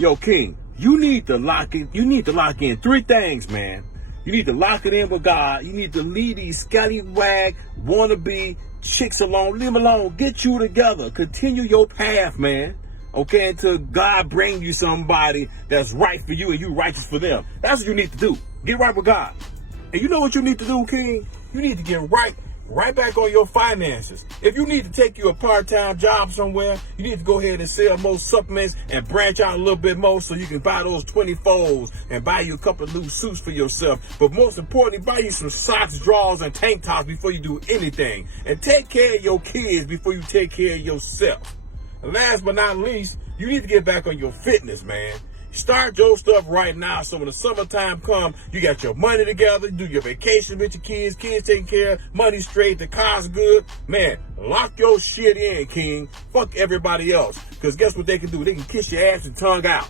Yo, King, you need to lock in three things, man. You need to lock it in with God. You need to leave these scallywag, wannabe chicks alone. Leave them alone. Get you together. Continue your path, man. Okay, until God bring you somebody that's right for you and you righteous for them. That's what you need to do. Get right with God. And you know what you need to do, King? You need to get right back on your finances. If you need to take you a part-time job somewhere, you need to go ahead and sell more supplements and branch out a little bit more so you can buy those 24s and buy you a couple of new suits for yourself. But most importantly, buy you some socks, drawers, and tank tops before you do anything. And take care of your kids before you take care of yourself. And last but not least, you need to get back on your fitness, man. Start your stuff right now so when the summertime comes, you got your money together, you do your vacation with your kids taken care of, money straight, the car's good. Man, lock your shit in, King. Fuck everybody else. Because guess what they can do? They can kiss your ass and tongue out.